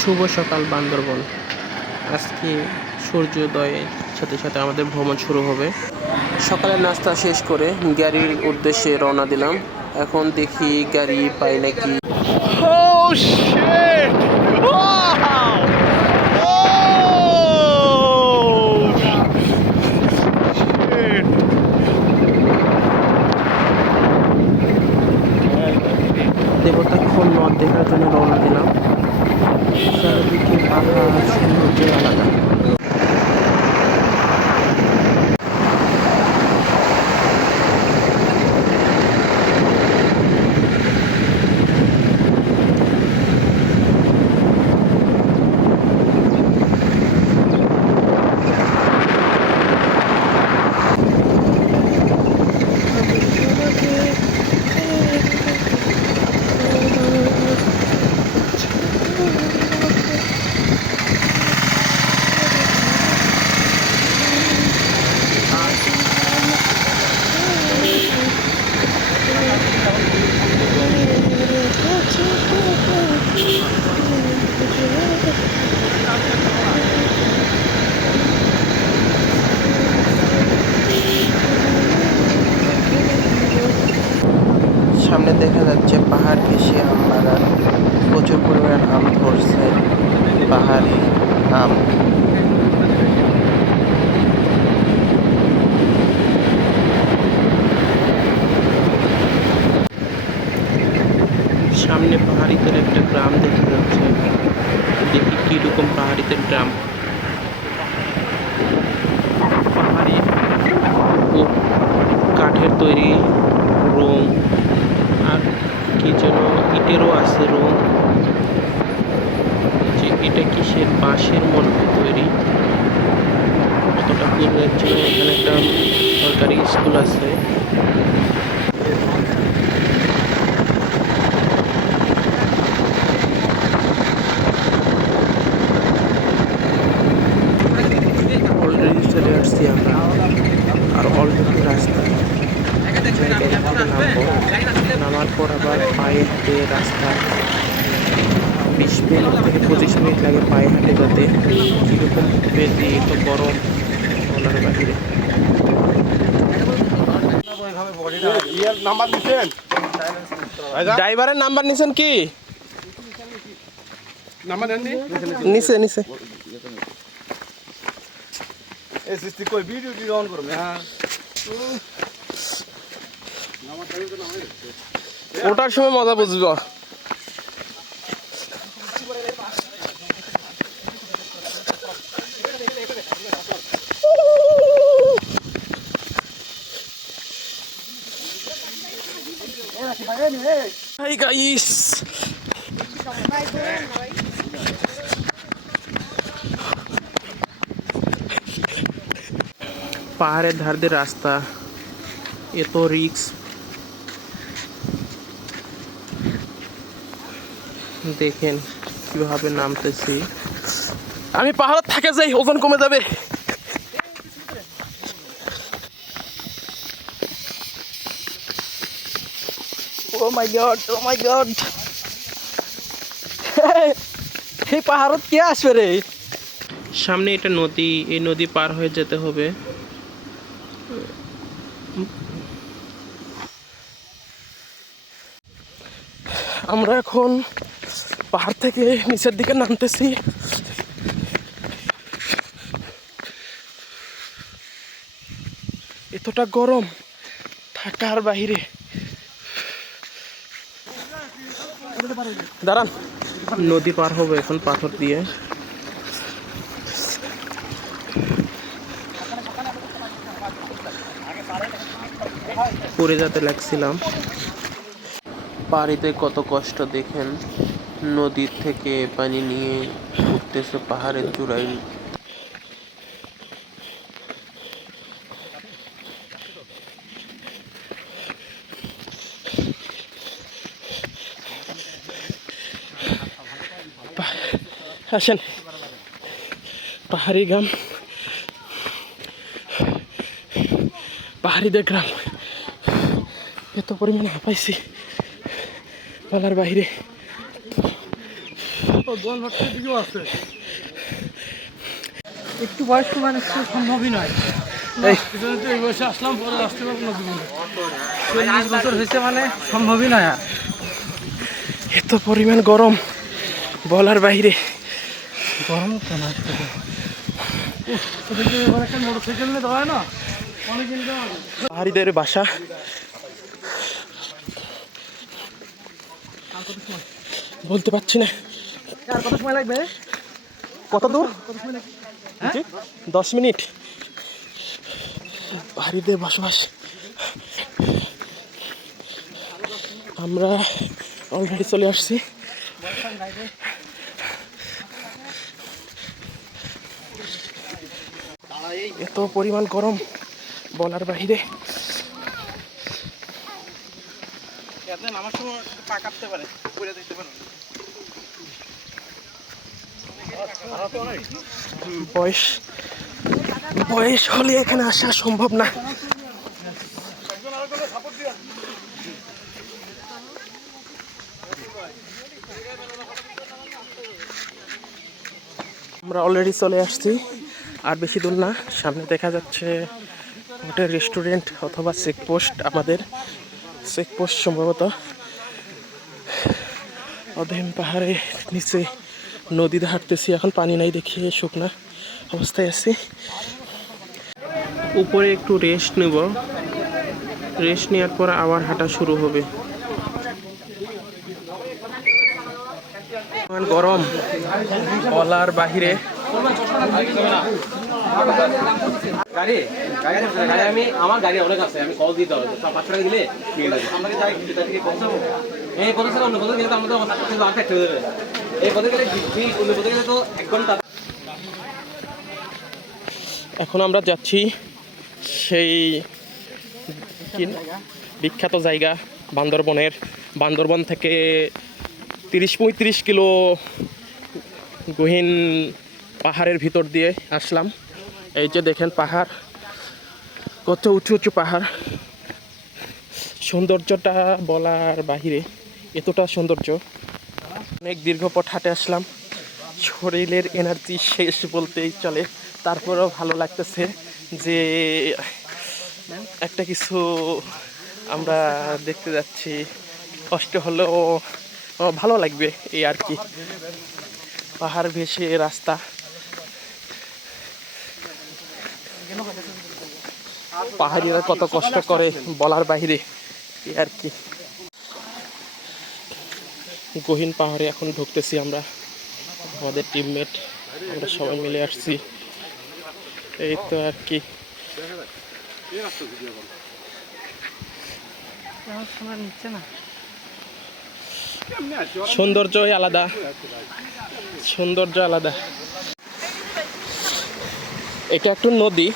শুভ সকাল, বান্দরবন। আজকে সূর্যোদয়ের সাথে সাথে আমাদের ভ্রমণ শুরু হবে। সকালে নাস্তা শেষ করে গাড়ির উদ্দেশ্যে রওনা দিলাম। এখন দেখি গাড়ি পাই নাকি। দেবতাক্ষণ নদ দেখার জন্য রওনা বেশি একটু গরম ওনার বাহিরে ড্রাইভারের নাম্বার নিছেন কি হ্যাঁ। ওটার সময় মজা বুঝব। Hi পাহাড়ের ধার দিয়ে রাস্তা। এত রিক্স দেখেন কীভাবে নামতেছি। আমি পাহাড় থাকে যাই, ওজন কমে যাবে। মাই গড ও মাই গড এই পাহাড়ত কে আসবে রে? সামনে এটা নদী এই নদী পার হয়ে যেতে হবে। আমরা এখন পাহাড় থেকে নিচের দিকে নামতেছি। এতটা গরম থাকার বাহিরে। দাঁড়ান। নদী পার হবে এখন পাথর দিয়ে। পড়ে যেতে লাগছিলাম। পাড়িতে কত কষ্ট দেখেন নদীর থেকে পানি নিয়ে উঠতেছে পাহাড়ের চূড়ায়। আসেন। পাহাড়ি গ্রাম। পাহাড়িদের গ্রাম। এত পরিমাণে হাঁপাইছি। বলার বাইরে একটু বয়স্ক মানুষ সম্ভবই নয়। এই। এই বয়সে আসলাম পরে আসতে পারব না জীবনে চল্লিশ বছর হয়েছে মানে সম্ভবই নয়। এত পরিমাণ গরম। বলার বাইরে গরম তো না। পাহাড়িদের বাসা। বলতে পারছি না। কত সময় লাগবে কত দূর দশ মিনিট। পাহাড়িদের বসবাস। আমরা অলরেডি চলে আসছি। এত পরিমাণ গরম বলার বাহিরে। বয়স বয়স হলে এখানে আসা সম্ভব না। আমরা অলরেডি চলে আসছি। আর বেশি দূর না, সামনে দেখা যাচ্ছে হোটেল রেস্টুরেন্ট অথবা চেকপোস্ট আমাদের। চেকপোস্ট সম্ভবত অধীন পাহাড়ে নিচে নদীতে হাঁটতেছি এখন পানি নাই দেখিয়ে শুকনা অবস্থায় আছি। উপরে একটু রেস্ট নেব। রেস্ট নেওয়ার পর আবার হাঁটা শুরু হবে। গরম, বলার বাহিরে গাড়ি গাড়ি আমি, আমার গাড়ি অনেক আছে, আমি কল দিতে হবে সব পাঁচশো দিলে যাই এই পথে ছিল অন্য পথে গেলে তো আমাদের এই পথে গেলে অন্য পথে গেলে তো এক ঘণ্টা এখন আমরা যাচ্ছি সেই বিখ্যাত জায়গা বান্দরবনের, বান্দরবন থেকে তিরিশ পঁয়ত্রিশ কিলো গহীন পাহাড়ের ভিতর দিয়ে আসলাম। এই যে দেখেন পাহাড়, কত উঁচু উঁচু পাহাড়। সৌন্দর্যটা বলার বাহিরে এতটা সৌন্দর্য। অনেক দীর্ঘ পথ হাঁটে আসলাম। শরীরের এনার্জি শেষ বলতেই চলে। তারপরেও ভালো লাগতেছে যে একটা কিছু আমরা দেখতে যাচ্ছি। কষ্ট হলেও ভালো লাগবে এই আর কি। পাহাড় ভেসে রাস্তা। পাহাড়িরা কত কষ্ট করে বলার বাইরে আর কি। গহীন পাহাড়ে এখন ঢুকতেছি আমরা। আমাদের টিমমেট আমরা সবাই মিলে আসছি। এই তো আর কি। সৌন্দর্যই আলাদা। সৌন্দর্য আলাদা। এটা একটু নদী।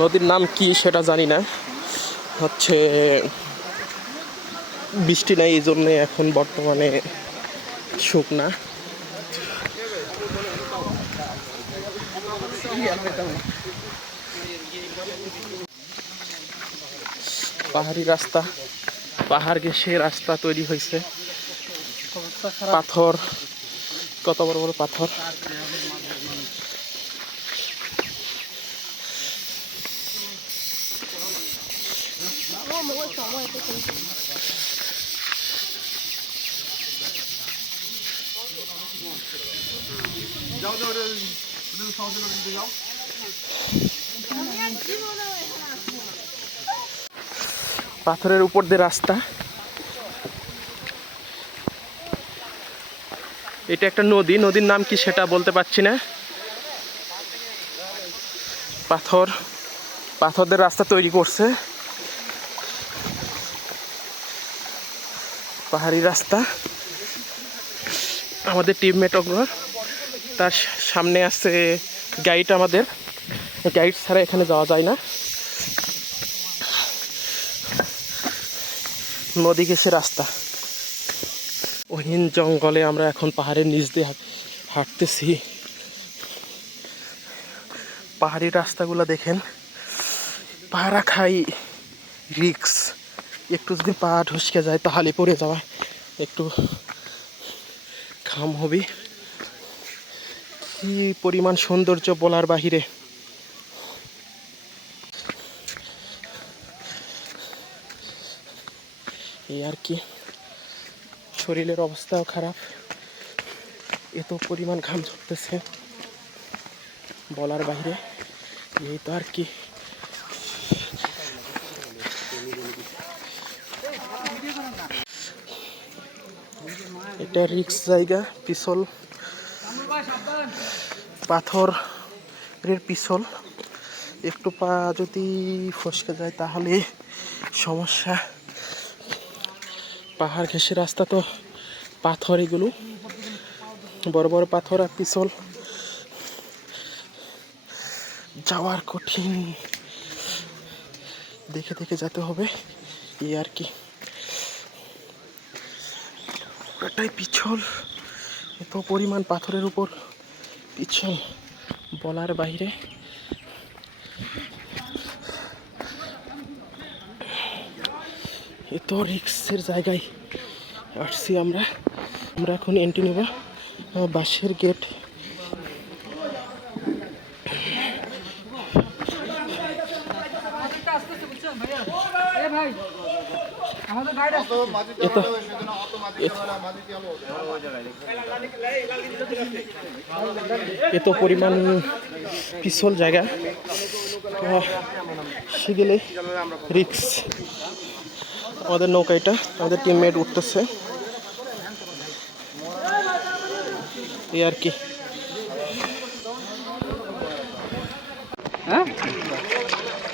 নদীর নাম কি সেটা জানি না। হচ্ছে বৃষ্টি নাই এই জন্যে এখন বর্তমানে শুকনা। পাহাড়ি রাস্তা, পাহাড় ঘেসে রাস্তা তৈরি হয়েছে। পাথর, কত বড় বড় পাথর? পাথরের উপর দিয়ে রাস্তা। এটা একটা নদী। নদীর নাম কি সেটা বলতে পারছি না। পাথর। পাথরদের রাস্তা তৈরি করছে। পাহাড়ি রাস্তা। আমাদের টিমমেট অগ্রহ তার সামনে আছে গাইড আমাদের। গাইড ছাড়া এখানে যাওয়া যায় না। নদী গেছে রাস্তা। ওহিন জঙ্গলে আমরা এখন পাহাড়ের নিচ দিয়ে হাঁট- হাঁটতেছি। পাহাড়ি রাস্তাগুলো দেখেন। পাহাড়া খাই রিক্স। একটু যদি পা ঢুসকে যায় তাহলে পড়ে যাওয়া। একটু খাম হবে। কি পরিমাণ সৌন্দর্য বলার বাহিরে? এই আর কি? শরীরের অবস্থাও খারাপ। এত পরিমাণ ঘাম ঝরতেছে বলার বাইরে এই তো আর কি। এটা রিক্স জায়গা, পিছল। পাথরের পিছল। একটু পা যদি ফসকে যায় তাহলে সমস্যা। পাহাড় ঘেঁষে রাস্তা তো পাথর এগুলো। বড় বড় পাথর আর পিছল। যাওয়ার কঠিন। দেখে দেখে যেতে হবে। এই আর কি। পুরোটাই পিছল। এত পরিমাণ পাথরের উপর পিছল বলার বাইরে। এত রিক্সের জায়গায় আসছি আমরা। আমরা এখন এন্ট্রি নেব বাসের গেট এ ভাই আমাদের গাইড আসছে এত পরিমাণ পিছল জায়গা। সে গেলে রিক্স। আমাদের নৌকাইটা, আমাদের টিমমেট উঠতেছে। এই আর কি।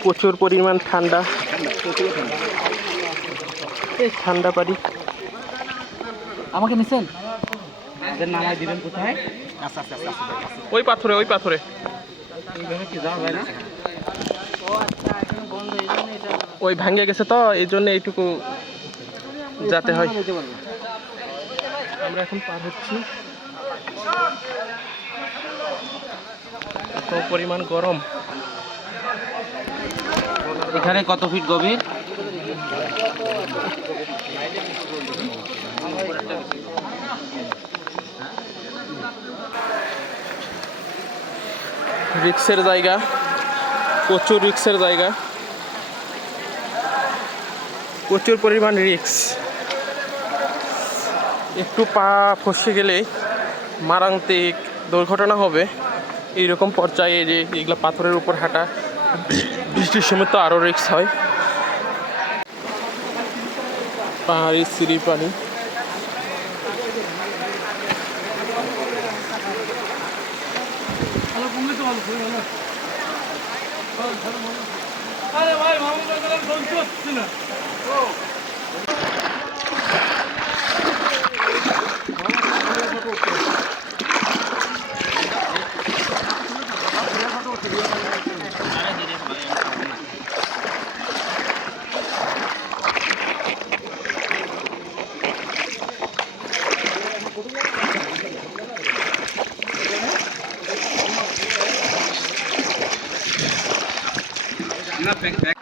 প্রচুর পরিমাণ ঠান্ডা। এই ঠান্ডা পারি আমাকে নিছেন? নামাই দিবেন কোথায়? ওই পাথরে ওই পাথরে। ওই ভাঙে গেছে তো এই জন্য এইটুকু যাতে হয়। আমরা এখন পার হচ্ছি। পরিমাণ গরম। এখানে কত ফিট গভীর? রিক্সের জায়গা, প্রচুর রিক্সের জায়গা। প্রচুর পরিমাণ রিক্স। একটু পা ফসে গেলে মারান্তিক দুর্ঘটনা হবে। এইরকম পর্যায়ে যে এগুলো পাথরের উপর হাঁটা, বৃষ্টির সময় তো আরও রিক্স হয়। পাহাড়ি সিঁড়ি পানি। ভালো কমলে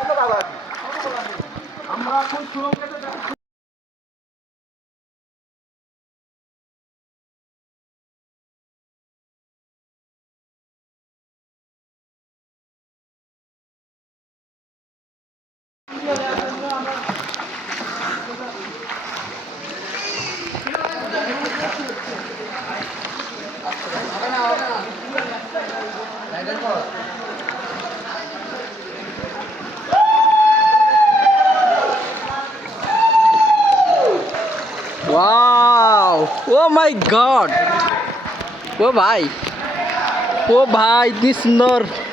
তো ভালো খুবই ভালো আরে ভাই মামু কাকার ফোন করছি না ওয়াও ও মাই গড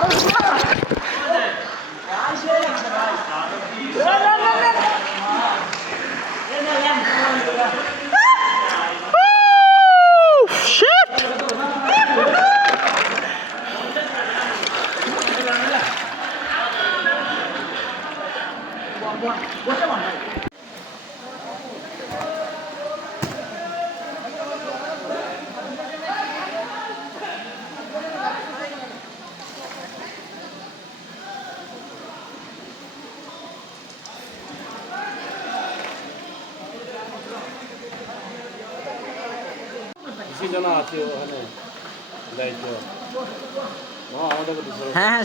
আরো আশি জন আছে ওখানে দায়িত্ব ও আমাদের কথা সরো। হ্যাঁ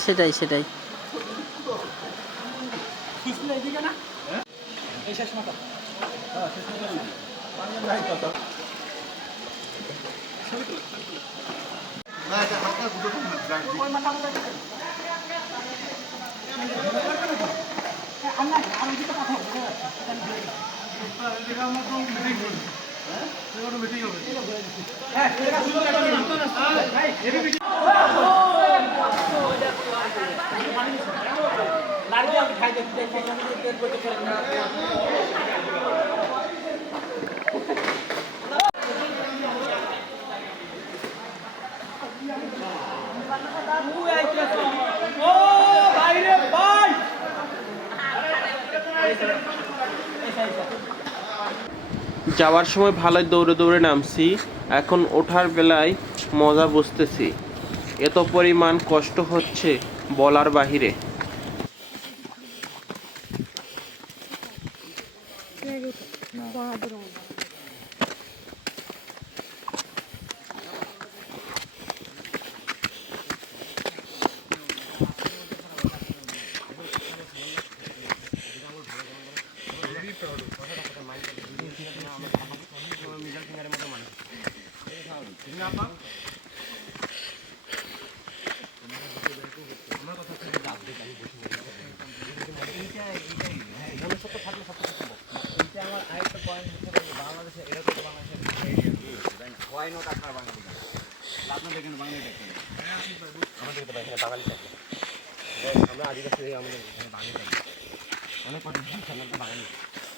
হ্যাঁ সেটাই সেটাই যাওয়ার সময় ভালোই দৌড়ে দৌড়ে নামছি। এখন ওঠার বেলায় মজা বুঝতেছি। এত পরিমাণ কষ্ট হচ্ছে বলার বাহিরে।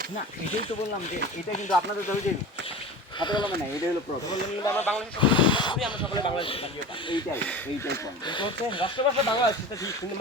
না এটাই তো বললাম যে এটা কিন্তু আপনাদের যে হাতে কলমে নাই এটাই হলো প্রথম। এইটাই এইটাই point। হচ্ছে রাষ্ট্রভাষা বাংলা আছে সেটা ঠিক কিন্তু